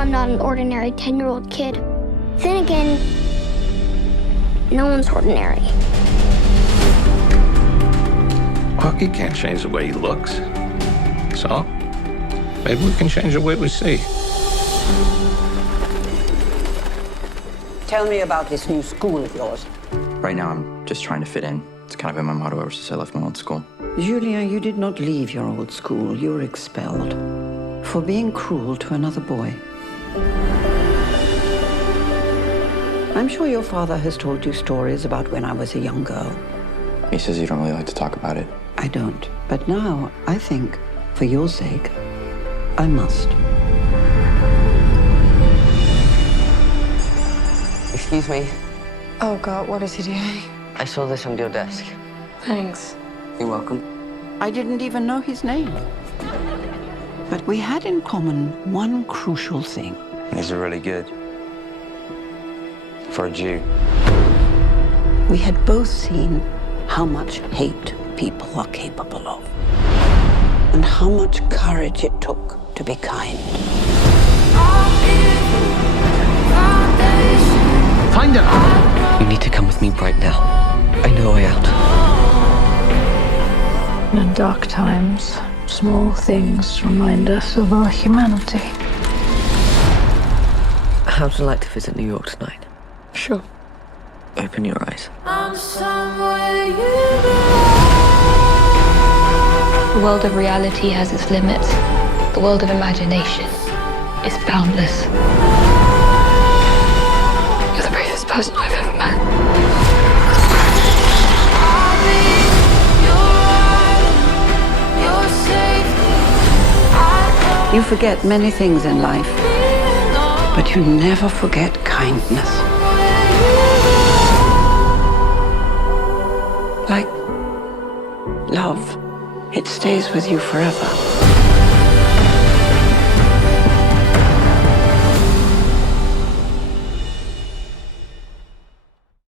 I'm not an ordinary 10-year-old kid. Then again, no one's ordinary. Well, he can't change the way he looks. So, maybe we can change the way we see. Tell me about this new school of yours. Right now, I'm just trying to fit in. It's kind of been my motto ever since I left my old school. Julia, you did not leave your old school. You were expelled for being cruel to another boy. I'm sure your father has told you stories about when I was a young girl. He says you don't really like to talk about it. I don't. But now, I think, for your sake, I must. Excuse me. Oh, God, what is he doing? I saw this on your desk. Thanks. You're welcome. I didn't even know his name. But we had in common one crucial thing. These are really good. For a Jew. We had both seen how much hate people are capable of, and how much courage it took to be kind. Find him! You need to come with me right now. I know a way out. In dark times, small things remind us of our humanity. How'd you like to visit New York tonight? Sure. Open your eyes. The world of reality has its limits. The world of imagination is boundless. You're the bravest person I've ever met. You forget many things in life, but you never forget kindness. Like love, it stays with you forever.